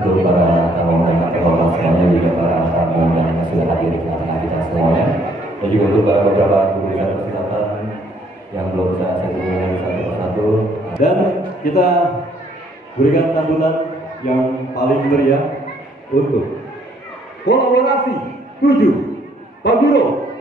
Untuk para tamu dan terhormat semuanya, juga para tamu yang sudah hadir di tengah kita semuanya, dan juga untuk beberapa guru besar kesehatan yang belum bisa saya hubungi satu persatu. Dan kita berikan sambutan yang paling meriah untuk kolaborasi 7 Pak Guru.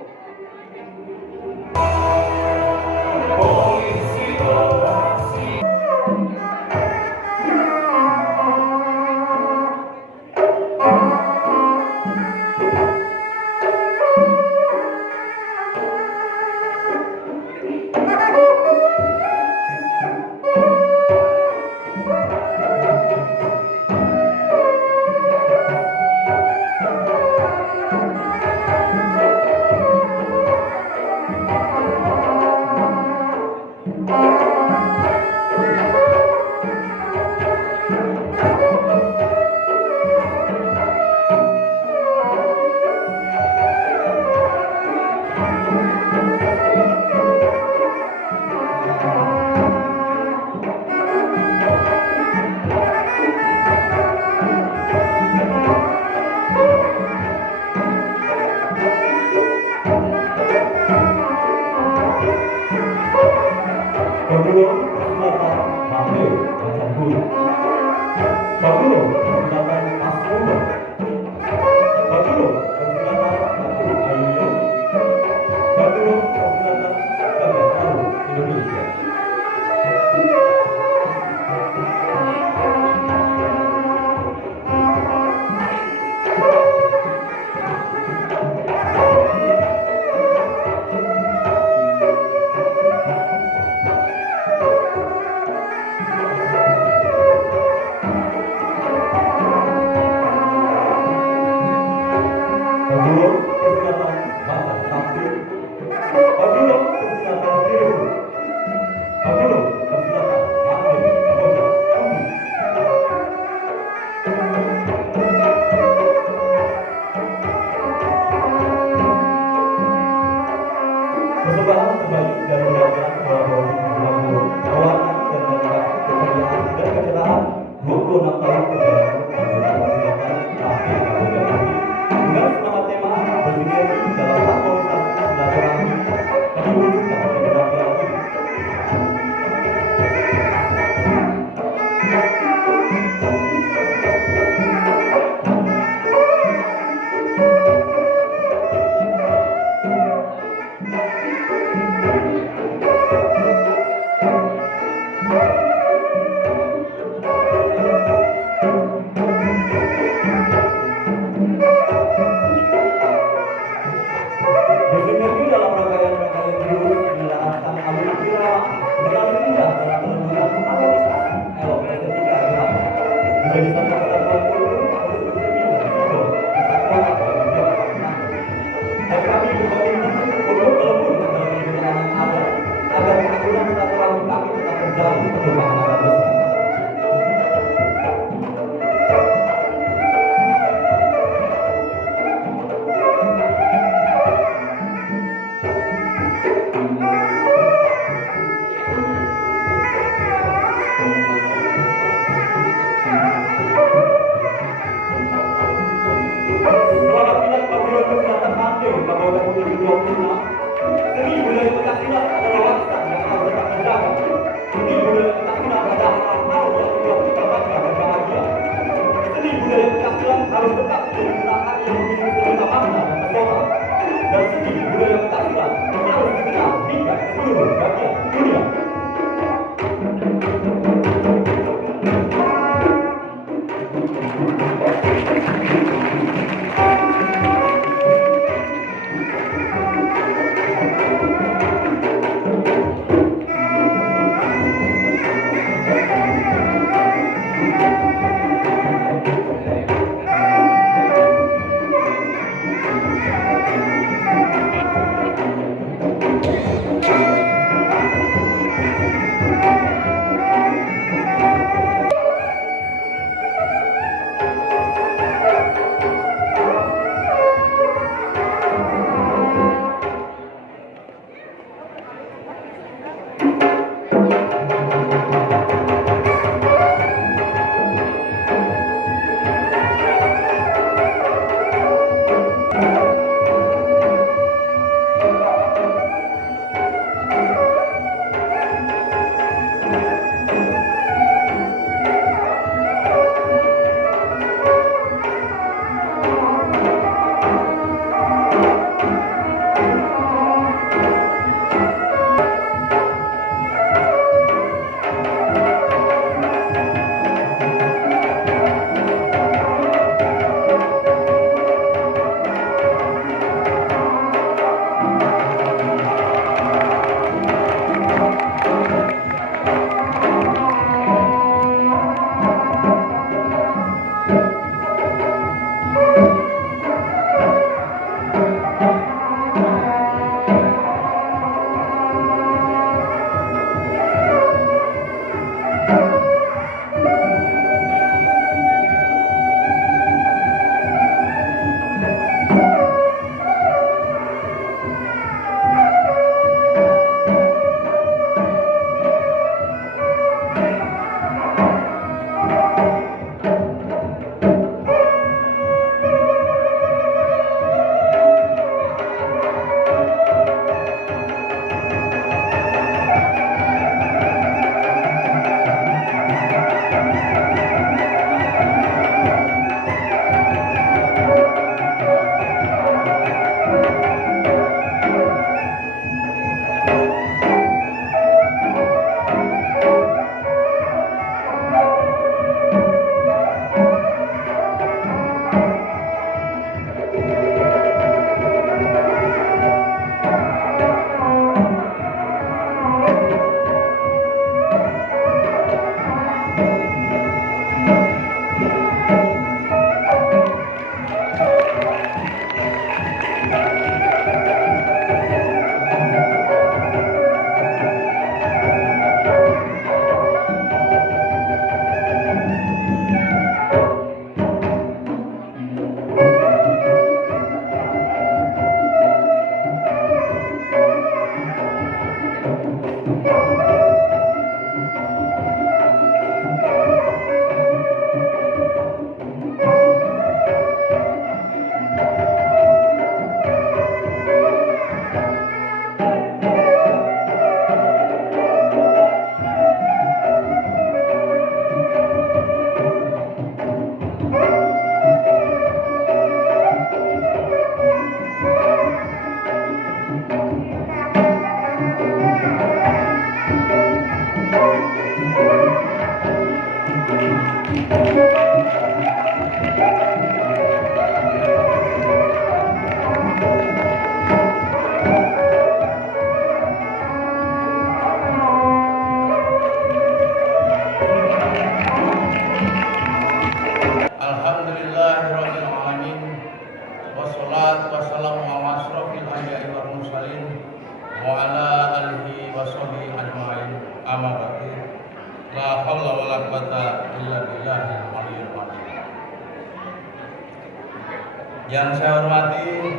Yang saya hormati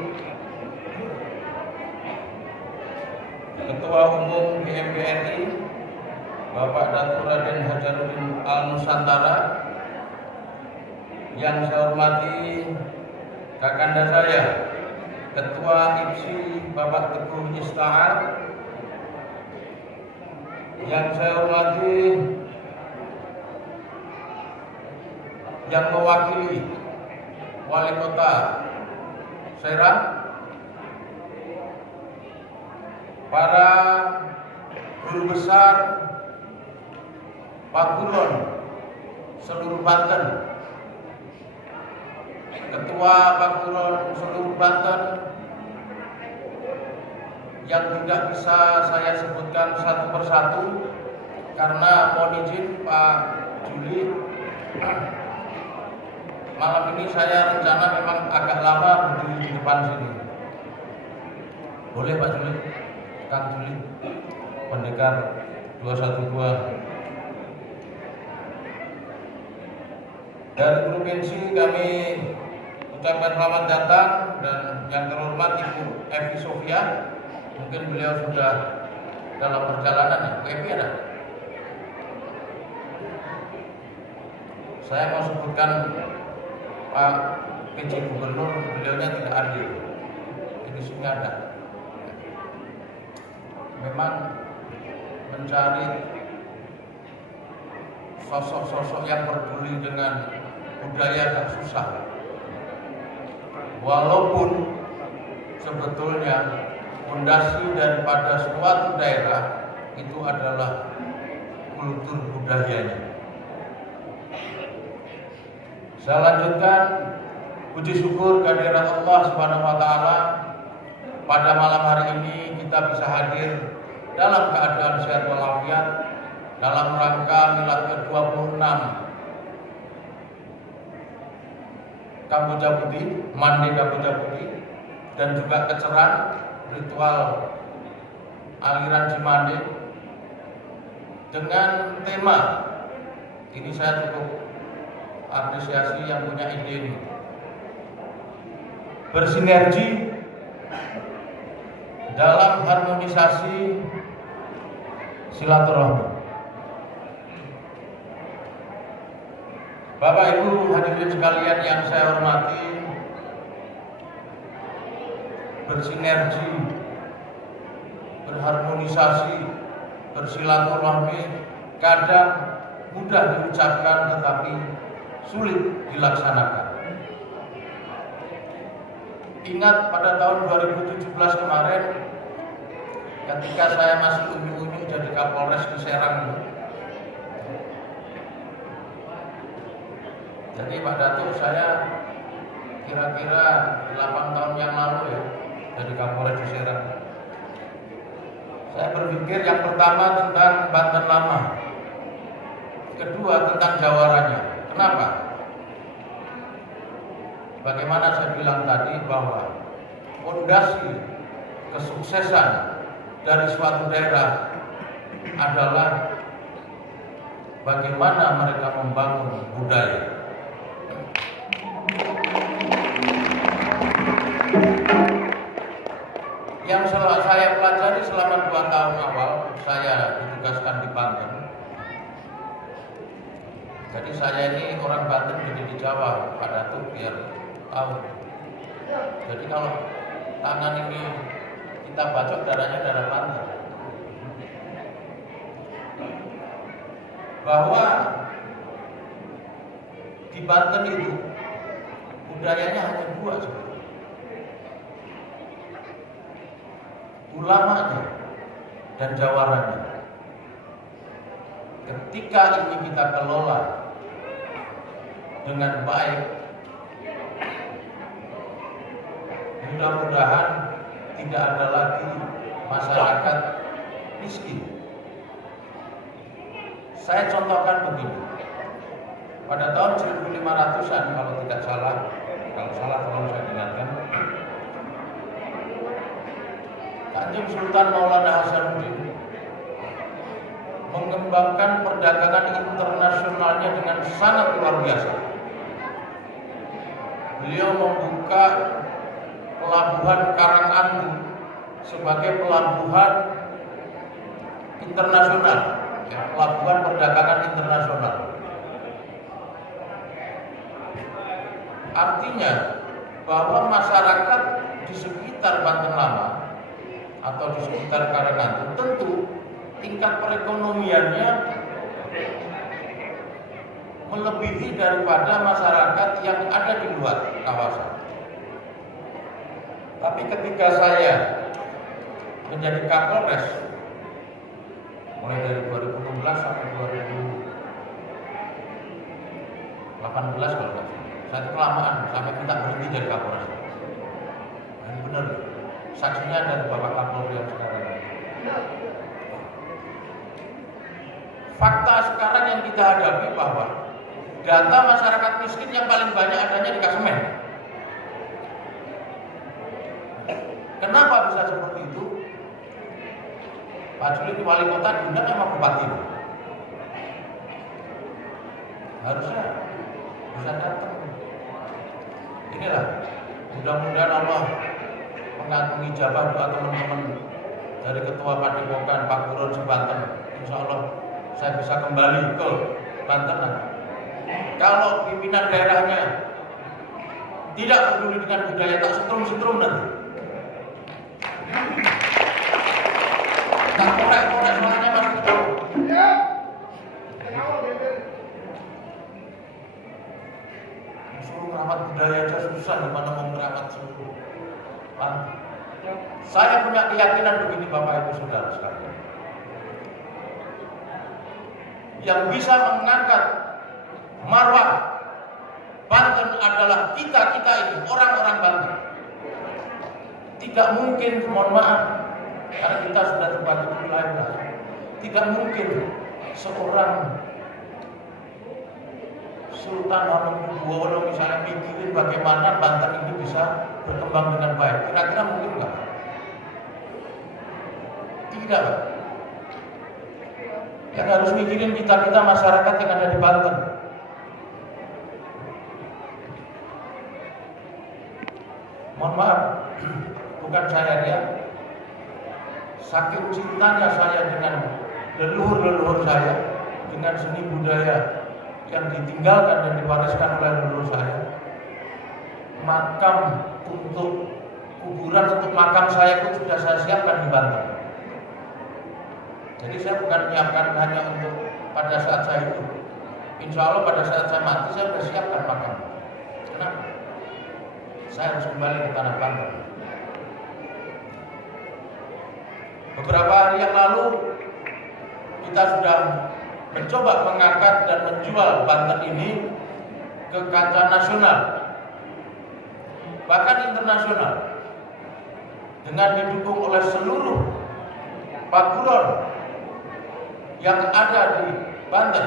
Ketua Umum GMPRI Bapak Datuk Raden Hadzaruddin Al-Nusantara, yang saya hormati kakanda saya Ketua IPSI Bapak Teguh Istahar, yang saya hormati yang mewakili Wali Kota Serang, para guru besar Pakulon seluruh Banten, Ketua Pakulon seluruh Banten, yang tidak bisa saya sebutkan satu persatu karena mohon izin Pak Juli, malam ini saya rencana memang agak lama berdiri di depan sini. Boleh Pak Juli, Kang Juli, Pendekar 212. Dari provinsi kami ucapkan selamat datang, dan yang terhormat Ibu Evi Sofia, mungkin beliau sudah dalam perjalanan. Bu Evi ada? Saya mau sebutkan Pak PJ Gubernur, beliaunya tidak hadir. Ini sini ada. Memang mencari sosok-sosok yang peduli dengan budaya agak susah. Walaupun sebetulnya fondasi daripada suatu daerah itu adalah kultur budayanya. Saya lanjutkan, puji syukur kehadirat Allah Subhanahu wa taala, pada malam hari ini kita bisa hadir dalam keadaan sehat walafiat dalam rangka milad ke-26 Kamboja Putih, Mande Kamboja Putih, dan juga keceran ritual aliran Cimande dengan tema ini. Saya cukup apresiasi yang punya ide ini, bersinergi dalam harmonisasi silaturahmi. Bapak Ibu hadirin sekalian yang saya hormati, bersinergi, berharmonisasi, bersilaturahmi kadang mudah diucapkan tetapi sulit dilaksanakan. Ingat pada tahun 2017 kemarin, ketika saya masih unyu-unyu jadi Kapolres di Serang, jadi Pak Datuk, saya kira-kira 8 tahun yang lalu ya jadi Kapolres di Serang. Saya berpikir yang pertama tentang Banten Lama, kedua tentang jawarannya. Kenapa? Bagaimana saya bilang tadi bahwa fondasi kesuksesan dari suatu daerah adalah bagaimana mereka membangun budaya. Yang saya pelajari selama 2 tahun awal saya ditugaskan di Banten. Jadi saya ini orang Banten, gede di Jawa, Pak Datuk biar tahu. Jadi kalau tangan ini kita bacok, darahnya darah Banten. Bahwa di Banten itu budayanya hanya 2 sebetulnya. Ulamanya dan jawarannya. Ketika ini kita kelola dengan baik, mudah-mudahan tidak ada lagi masyarakat miskin. Saya contohkan begini. Pada tahun 1500-an kalau tidak salah, kalau salah tolong saya ingatkan, Kanjeng Sultan Maulana Hasanuddin mengembangkan perdagangan internasionalnya dengan sangat luar biasa. beliau membuka pelabuhan Karanganyar sebagai pelabuhan internasional, ya, pelabuhan perdagangan internasional. Artinya bahwa masyarakat di sekitar Banten Lama atau di sekitar Karanganyar tentu tingkat perekonomiannya melebihi daripada masyarakat yang ada di luar kawasan. Tapi ketika saya menjadi Kapolres mulai dari 2016 sampai 2018 kalau nggak salah, saya itu kelamaan sampai minta berhenti jadi Kapolres. Ini benar, saksinya dari Bapak Kapolri yang sekarang. Fakta sekarang yang kita hadapi bahwa data masyarakat miskin yang paling banyak adanya di Kasemen. Kenapa bisa seperti itu? Pak Juli wali kota diundang sama bupati. Harusnya bisa datang. Inilah, mudah-mudahan Allah mengampuni ijabah doa teman-teman dari Ketua Padepokan Pak Buron Banten. Insya Allah saya bisa kembali ke Banten. Kalau pimpinan daerahnya tidak peduli dengan budaya, tak setrum-setrum nanti. Tak korek-korek soalnya masih jauh. Suruh merawat budaya aja susah, gimana mau merawat seluruh. Saya punya keyakinan begini Bapak Ibu Saudara sekalian. Yang bisa mengangkat marwah Banten adalah kita ini, orang-orang Banten. Tidak mungkin, mohon maaf, karena kita sudah terbagi wilayah. Tidak mungkin seorang Sultan Hamengkubuwono misalnya mikirin bagaimana Banten ini bisa berkembang dengan baik. Kira-kira mungkin nggak? Tidak, Pak. Yang harus mikirin kita masyarakat yang ada di Banten. Mohon maaf, bukan saya lihat. Saking cintanya saya dengan leluhur-leluhur saya, dengan seni budaya yang ditinggalkan dan diwariskan oleh leluhur saya, makam untuk kuburan untuk makam saya itu sudah saya siapkan di Banten. Jadi saya bukan menyiapkan hanya untuk pada saat saya hidup. Insya Allah pada saat saya mati saya sudah siapkan makam. Kenapa? Saya harus kembali ke tanah Banten. Beberapa hari yang lalu kita sudah mencoba mengangkat dan menjual Banten ini ke kancah nasional, bahkan internasional, dengan didukung oleh seluruh paguron yang ada di Banten.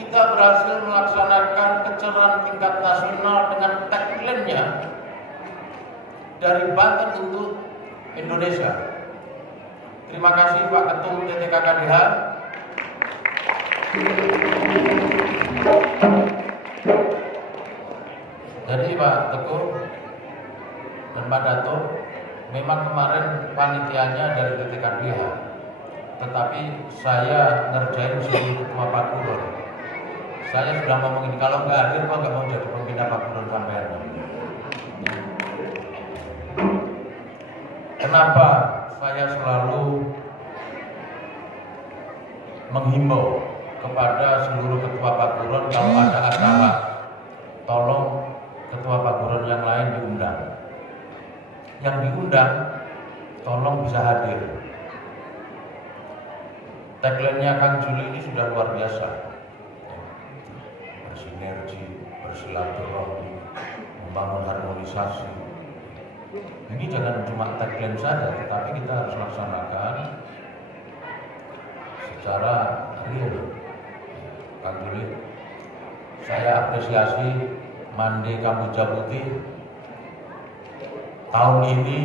Kita berhasil melaksanakan kejuaraan tingkat nasional dengan tagline-nya dari Banten untuk Indonesia. Terima kasih Pak Ketum TTKKDH. Jadi Pak Teguh dan Pak Dato, memang kemarin panitianya dari TTKDH, tetapi saya ngerjain seluruh ketua Pak Buron. Saya sudah ngomongin kalau nggak hadir kok nggak mau jadi pembina Pak Buron sampean. Kenapa saya selalu menghimbau kepada seluruh ketua Pak Buron kalau ada acara, tolong ketua Pak Buron yang lain diundang. Yang diundang, tolong bisa hadir. Tagline-nya Kang Juli ini sudah luar biasa. Bersinergi, bersilaturahmi, membangun harmonisasi. Ini jangan cuma tagline saja, tetapi kita harus laksanakan secara real. Kang Juli, saya apresiasi Mande Kamboja Putih tahun ini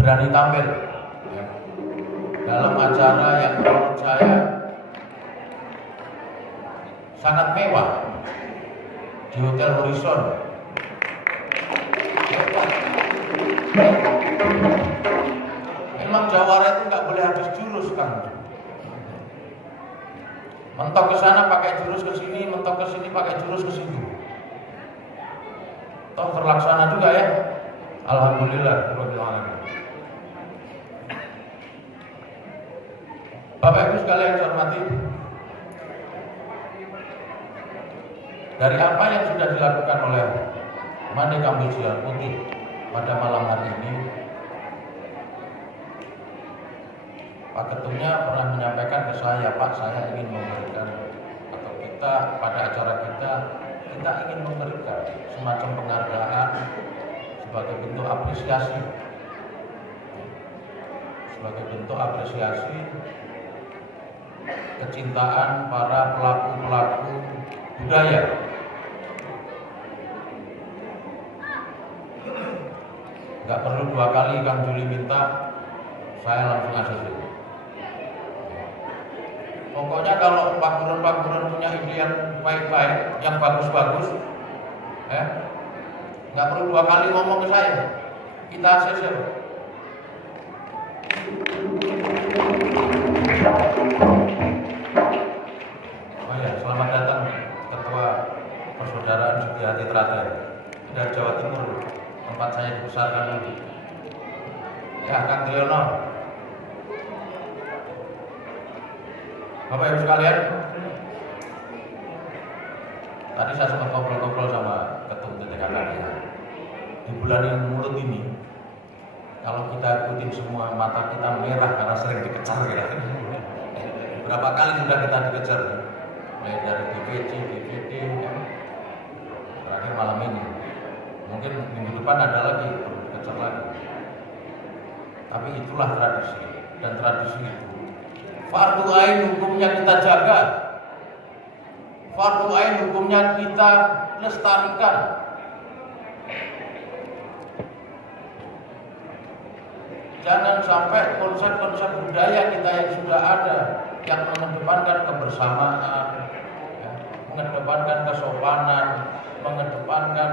berani tampil dalam acara yang menurut saya sangat mewah di Hotel Horizon Memang jawara itu nggak boleh habis jurus kan. Mentok ke sana pakai jurus ke sini, mentok ke sini pakai jurus ke situ. Toh terlaksana juga ya. Alhamdulillah. Bapak Ibu sekalian saya hormati, dari apa yang sudah dilakukan oleh Made Kamboja Putih pada malam hari ini, Pak Ketumnya pernah menyampaikan ke saya, Pak, saya ingin memberikan, atau kita pada acara kita ingin memberikan semacam penghargaan sebagai bentuk apresiasi, kecintaan para pelaku-pelaku budaya. Nggak perlu 2 kali Kang Juli minta, saya langsung ACC. Pokoknya kalau Pak Gubernur punya ide yang baik-baik, yang bagus-bagus, nggak perlu 2 kali ngomong ke saya, kita ACC. Oh ya, selamat datang Ketua Persaudaraan Sugihati Teradan dari Jawa Timur, tempat saya dibesarkan dulu. Ya, Kang Triono. Bapak Ibu sekalian, tadi saya sempat ngobrol-ngobrol sama Ketum TTKK ya. Di bulan yang mulut ini, kalau kita ikutin semua, mata kita merah karena sering dikejar ya. Berapa kali sudah kita dikejar, mulai dari DPC, DPD, terakhir malam ini. Mungkin minggu depan ada lagi, perlu dikejar lagi. Tapi itulah tradisi, dan tradisi itu fardu ain hukumnya kita jaga, fardu ain hukumnya kita lestarikan. Jangan sampai konsep-konsep budaya kita yang sudah ada, yang mengedepankan kebersamaan, ya, mengedepankan kesopanan, mengedepankan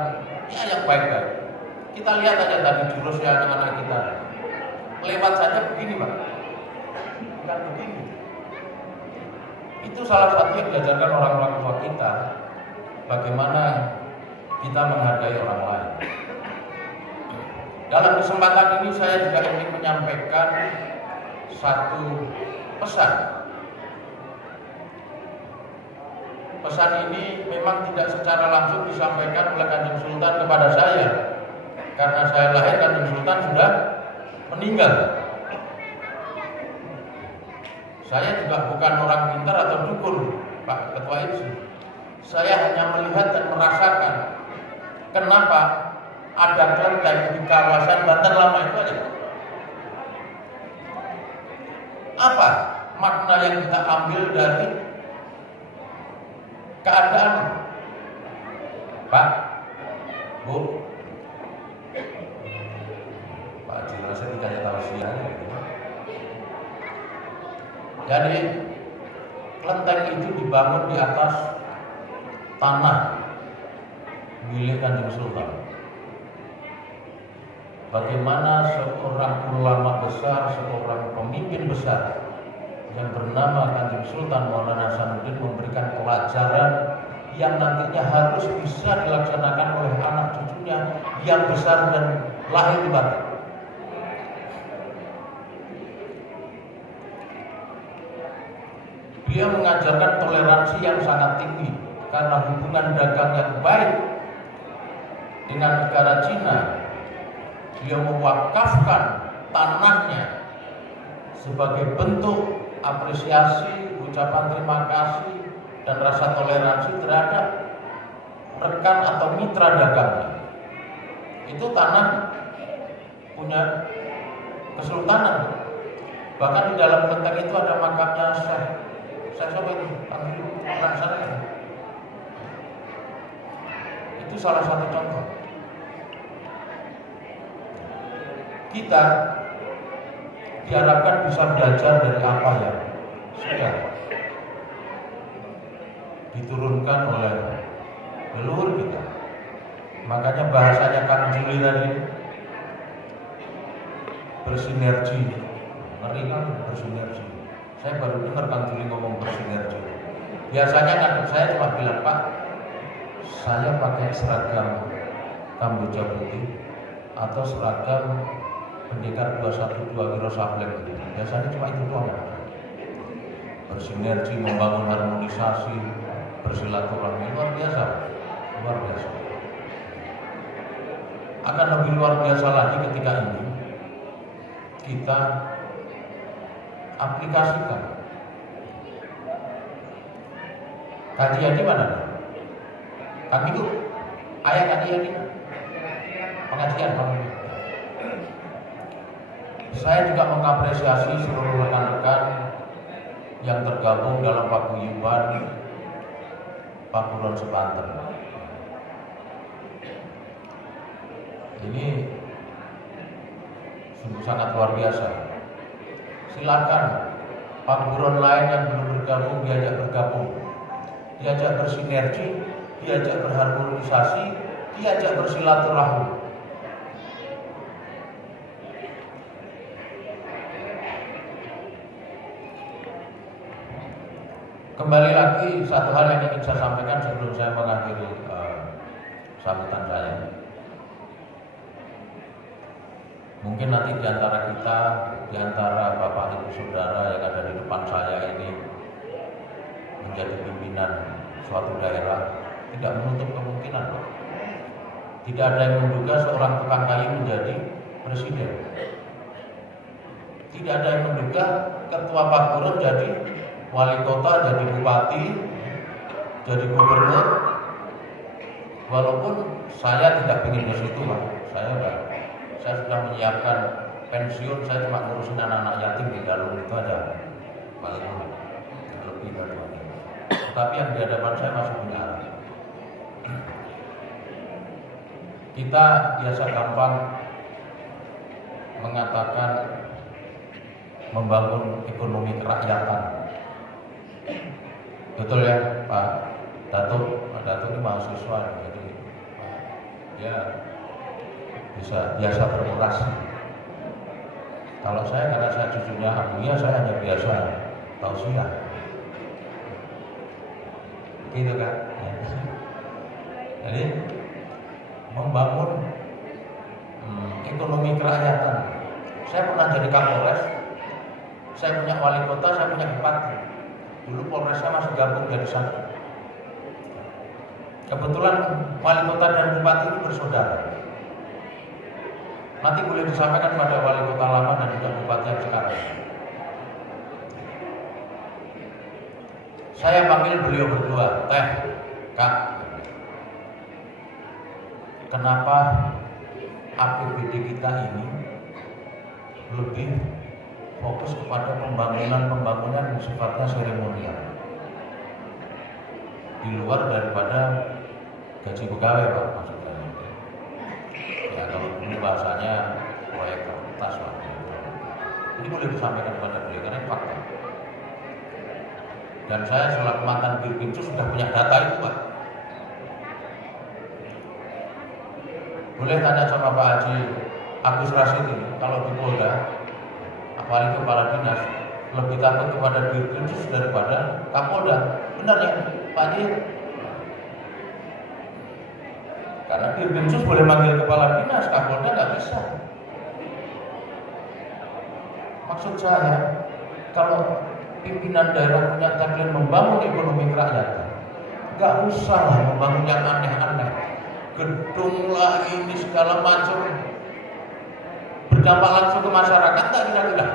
ya yang baik-baik. Kita lihat aja tadi jurusnya anak-anak kita, lewat saja begini Pak, bukan begini. Itu salah satu yang diajarkan orang-orang tua kita, bagaimana kita menghargai orang lain. Dalam kesempatan ini saya juga ingin menyampaikan satu pesan. Pesan ini memang tidak secara langsung disampaikan oleh Kanjeng Sultan kepada saya, karena saya lahir Kanjeng Sultan sudah meninggal. Saya juga bukan orang pintar atau dukun, Pak Ketua IPSI. Saya hanya melihat dan merasakan kenapa ada kelenteng di kawasan Banten Lama itu aja. Apa makna yang kita ambil dari keadaan, Pak, Bu, Pak Haji Rasid dikasih tahu siang gitu. Jadi kelenteng itu dibangun di atas tanah milik Kanjeng Sultan. Bagaimana seorang ulama besar, seorang pemimpin besar yang bernama Kanjeng Sultan Maulana Hasanuddin memberikan pelajaran yang nantinya harus bisa dilaksanakan oleh anak cucunya yang besar dan lahir di Banten. Beliau mengajarkan toleransi yang sangat tinggi karena hubungan dagang yang baik dengan negara Cina. Dia mewakafkan tanahnya sebagai bentuk apresiasi, ucapan terima kasih, dan rasa toleransi terhadap rekan atau mitra dagangnya. Itu tanah punya kesultanan. Bahkan di dalam kelenteng itu ada makamnya Syekh siapa itu? Itu salah satu contoh. Kita diharapkan bisa belajar dari apa yang sudah diturunkan oleh leluhur kita Makanya bahasanya Kang Juli tadi bersinergi, ngeri kan bersinergi. Saya baru dengar Kang Juli ngomong bersinergi. Biasanya kan saya cuma bilang, Pak, saya pakai seragam Kamboja putih atau seragam Pendekar 212 Wiro Sableng. Biasanya cuma itu doang. Bersinergi, membangun harmonisasi, bersilaturahmi, luar biasa, luar biasa. Akan lebih luar biasa lagi ketika ini kita aplikasikan. Kajian di mana? Kami itu ayat kajian ini pengajian. Saya juga mengapresiasi seluruh rekan-rekan yang tergabung dalam paguyuban Pakuron Sebanten. Ini sungguh sangat luar biasa. Silakan Pakuron lain yang belum bergabung diajak bersinergi, diajak berharmonisasi, diajak bersilaturahmi. Kembali lagi, satu hal yang ingin saya sampaikan sebelum saya mengakhiri sambutan saya. Mungkin nanti di antara kita, di antara Bapak Ibu Saudara yang ada di depan saya ini menjadi pimpinan suatu daerah, tidak menutup kemungkinan. Tidak ada yang menduga seorang tukang kayu menjadi presiden. Tidak ada yang menduga ketua Pakuron jadi wali kota, jadi bupati, jadi gubernur. Walaupun saya tidak ingin ke situ, Pak. Saya sudah menyiapkan pensiun, saya cuma ngurusin anak-anak yatim di dalam itu aja. Paling lebih dari itu. Tetapi yang di hadapan saya masih punya arah. Kita biasa gampang mengatakan membangun ekonomi kerakyatan. Betul ya Pak Datuk? Pak Datuk ini mahasiswa, jadi ya biasa berorasi. Kalau saya, karena saya cucunya Abuya, saya hanya biasa tausiah. Gitu kan? Jadi membangun ekonomi kerakyatan. Saya pernah jadi Kapolres, saya punya wali kota, saya punya bupati. Dulu Polresnya masih gabung jadi satu. Kebetulan wali kota dan bupati ini bersaudara. Nanti boleh disampaikan pada wali kota lama dan juga bupati yang sekarang. Saya panggil beliau berdua, Teh, Kak, kenapa APBD kita ini lebih fokus kepada pembangunan yang sifatnya seremonial, di luar daripada gaji pegawai, Pak, maksudnya. Ya kalau dulu bahasanya proyek prioritas, Pak. Ini boleh disampaikan kepada beliau karena fakta. Dan saya selaku mantan Birkinsus sudah punya data itu, Pak. Boleh tanya sama Pak Haji Agus Rasid ini, kalau di Polda, apalagi kepala dinas, lebih takut kepada Birkinsus daripada Kapolda. Benar ya Pak Haji? Karena Birkinsus boleh manggil kepala dinas, Kapolda nggak bisa. Maksud saya, kalau pimpinan daerah punya tagline membangun ekonomi kerakyatan, nggak usah lah membangun yang aneh-aneh, gedung lah ini segala macam, berdampak langsung ke masyarakat, tak kira-kira.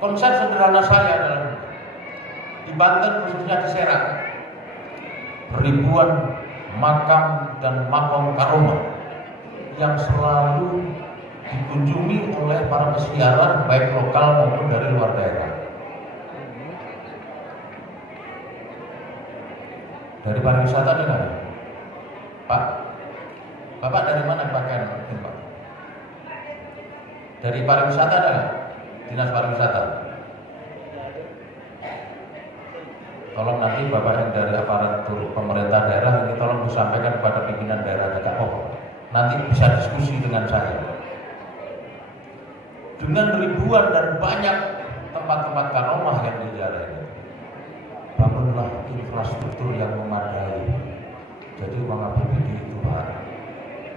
Konsep sederhana saya adalah di Banten, khususnya di Serang, ribuan makam dan makom karomah yang selalu dikunjungi oleh para pesiaran baik lokal maupun dari luar daerah. Dari pariwisata nih kan, Pak. Bapak dari mana pakaian Pak? Dari pariwisata ada nggak? Dinas pariwisata. tolong nanti Bapak yang dari aparatur pemerintah daerah ini tolong disampaikan kepada pimpinan daerahnya Kak. Nanti bisa diskusi dengan saya. Dengan ribuan dan banyak tempat-tempat karomah yang dijarah ini, bangunlah infrastruktur yang memadai. Jadi uang APBD itu Pak,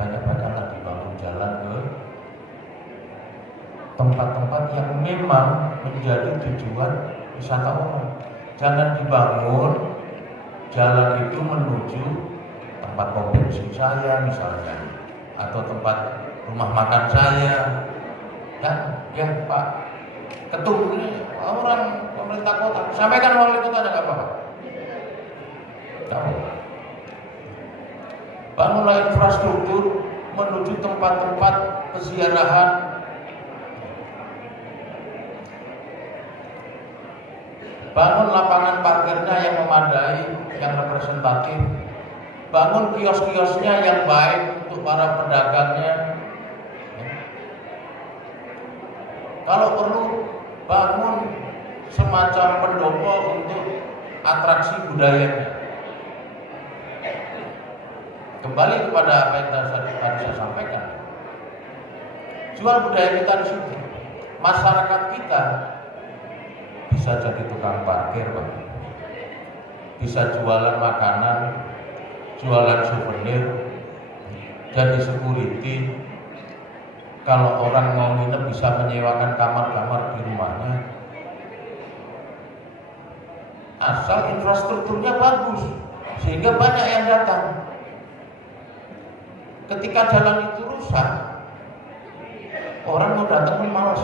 banyak-banyaklah dibangun jalan ke tempat-tempat yang memang menjadi tujuan wisatawan. Jangan dibangun jalan itu menuju tempat pom bensin saya misalnya, atau tempat rumah makan saya. Kan, ya Pak Ketum ini orang pemerintah kota, sampaikan wali kotanya nggak apa-apa. Bangunlah infrastruktur menuju tempat-tempat peziarahan. Bangun lapangan parkirnya yang memadai, yang representatif. Bangun kios-kiosnya yang baik untuk para pedagangnya. Kalau perlu, bangun semacam pendopo untuk atraksi budayanya. Kembali kepada apa yang tadi saya sampaikan. Jual budaya kita di situ. Masyarakat kita bisa jadi tukang parkir, Pak. Bisa jualan makanan, jualan souvenir, jadi security. Kalau orang mau nginep bisa menyewakan kamar-kamar di rumahnya. Asal infrastrukturnya bagus, sehingga banyak yang datang. Ketika jalan itu rusak, orang mau datang pun malas.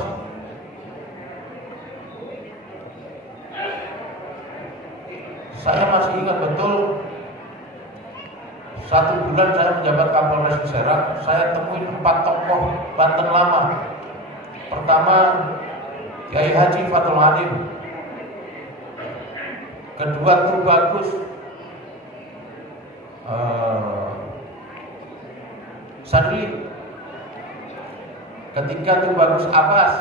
Saya masih ingat betul, 1 bulan saya menjabat Kapolres Serang, saya temuin 4 tokoh Banten lama. Pertama, Kiai Haji Fatul Hadim. Kedua, Tubagus Sadli. Ketiga, Tubagus Abbas.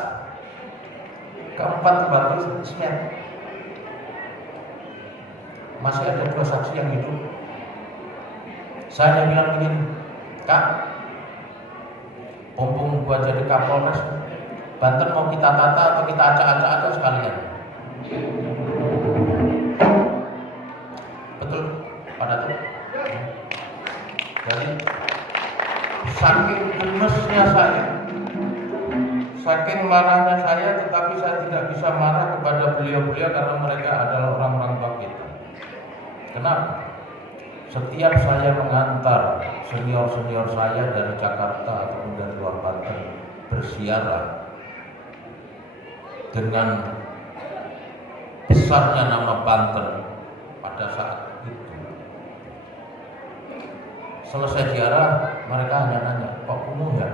Keempat, Tubagus Ismet. Masih ada 2 saksi yang hidup. Saya bilang begini, Kak, mumpung gua jadi Kapolres, Banten mau kita tata atau kita acak-acak aja sekalian. Betul, pada tuh. Jadi saking gemesnya saya, saking marahnya saya, tetapi saya tidak bisa marah kepada beliau-beliau karena mereka adalah orang-orang tua kita. Kenapa? Setiap saya mengantar senior-senior saya dari Jakarta ataupun dari luar Banten bersiaran dengan besarnya nama Banten pada saat itu, selesai ziarah mereka hanya nanya, kok kumuh ya?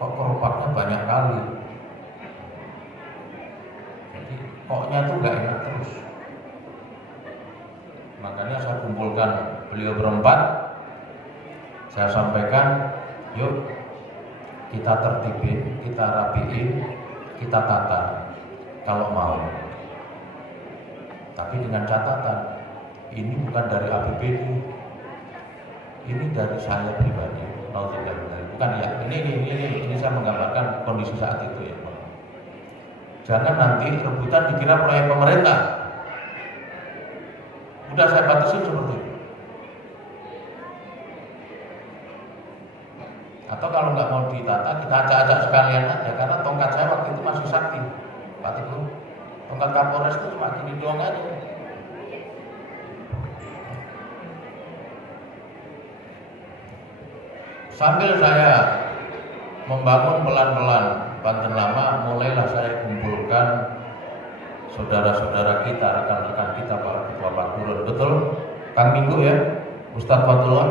Kok keropaknya banyak kali? Koknya itu nggak enak terus. Makanya saya kumpulkan beliau berempat. Saya sampaikan, yuk kita tertibin, kita rapiin, kita tata kalau mau. Tapi dengan catatan, ini bukan dari APBD, ini dari saya pribadi. Bukan ya, ini saya menggambarkan kondisi saat itu ya. Jangan nanti rebutan dikira proyek pemerintah. Udah saya batasin seperti itu. Atau kalau nggak mau ditata, kita acak-acak sekalian aja. Karena tongkat saya waktu itu masih sakti, Pak Teguh. Tongkat Kapolres itu cuma gini doang aja. Sambil saya membangun pelan-pelan Banten lama, mulailah saya kumpulkan saudara-saudara kita, rekan-rekan kita, para ketua Pantura. Betul, Kang Minggu ya, Ustadz Fatullah.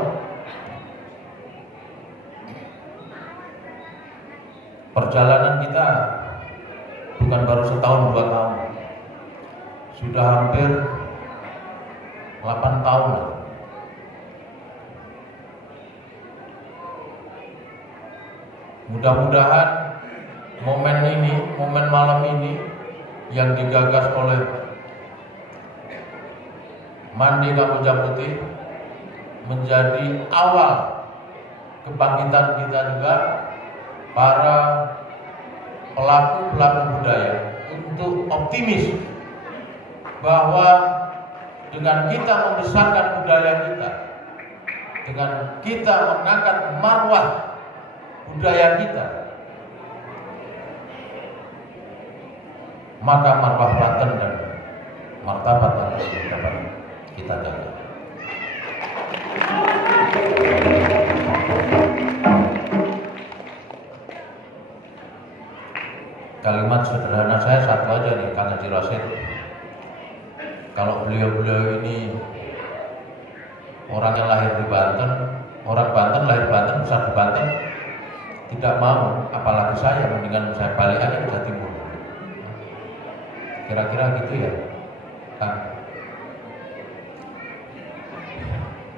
Perjalanan kita bukan baru setahun 2 tahun, sudah hampir 8 tahun. Mudah-mudahan momen ini, momen malam ini yang digagas oleh Mandi Kamboja Putih menjadi awal kebangkitan kita juga para pelaku-pelaku budaya untuk optimis bahwa dengan kita membesarkan budaya kita, dengan kita mengangkat marwah budaya kita, maka marwah Banten dan martabat Banten dapat kita jaga. Kalimat sederhana saya satu aja nih, Kang Haji Rosid. Kalau beliau-beliau ini orang yang lahir di Banten, orang Banten lahir Banten, besar di Banten, tidak mau, apalagi saya, mendingan saya balik aja ke Jawa Timur. Kira-kira gitu ya, Kang.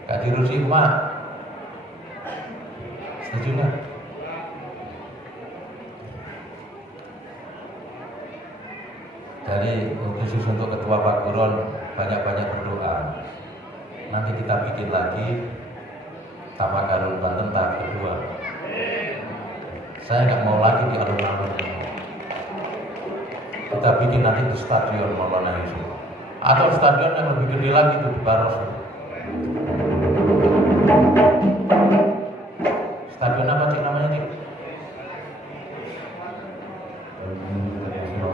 Kak Dirusi, Mak, setuju nggak? Jadi khusus untuk Ketua Pak Guron banyak-banyak berdoa. Nanti kita bikin lagi Tapak Karun Banten tahap kedua. Saya nggak mau lagi di alun-alun ini. Kita bikin nanti di Stadion Maulana Yusuf atau stadion yang lebih gede lagi itu di Baros. Stadion apa sih namanya sih?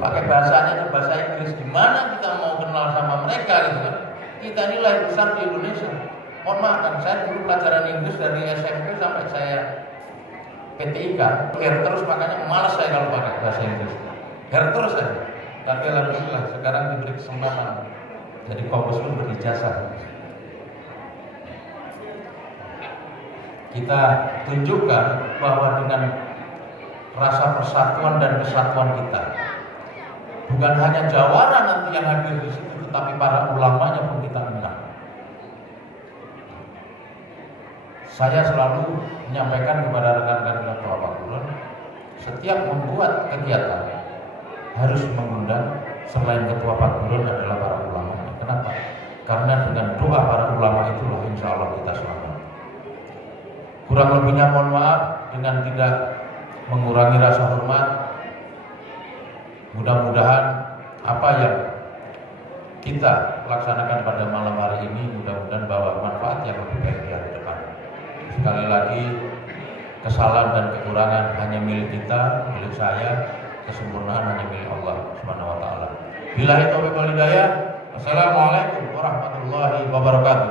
Pakai bahasanya itu bahasa Inggris. Gimana kita mau kenal sama mereka gitu kan? Kita ini lahir besar di Indonesia. Mohon maaf kan, saya dulu pelajaran Inggris dari SMP sampai saya PTIK. Terus makanya malas saya kalau pakai bahasa Inggris. Terus saya. Tapi alhamdulillah sekarang diberi kesempatan. Jadi kampus pun berijazah. Kita tunjukkan bahwa dengan rasa persatuan dan kesatuan kita, bukan hanya jawara nanti yang hadir di situ, tetapi para ulamanya pun kita undang. Saya selalu menyampaikan kepada rekan-rekan Ketua Pak Guron, setiap membuat kegiatan harus mengundang selain Ketua Pak Guron adalah para ulama. Kenapa? Karena dengan doa para ulama itulah insya Allah kita selamat. Kurang lebihnya mohon maaf dengan tidak mengurangi rasa hormat. Mudah-mudahan apa yang kita laksanakan pada malam hari ini mudah-mudahan bawa manfaat yang lebih baik di hari depan. Sekali lagi, kesalahan dan kekurangan hanya milik kita, milik saya, kesempurnaan hanya milik Allah Subhanahu wa taala. Billahi taufiq wal hidayah. Wassalamualaikum warahmatullahi wabarakatuh.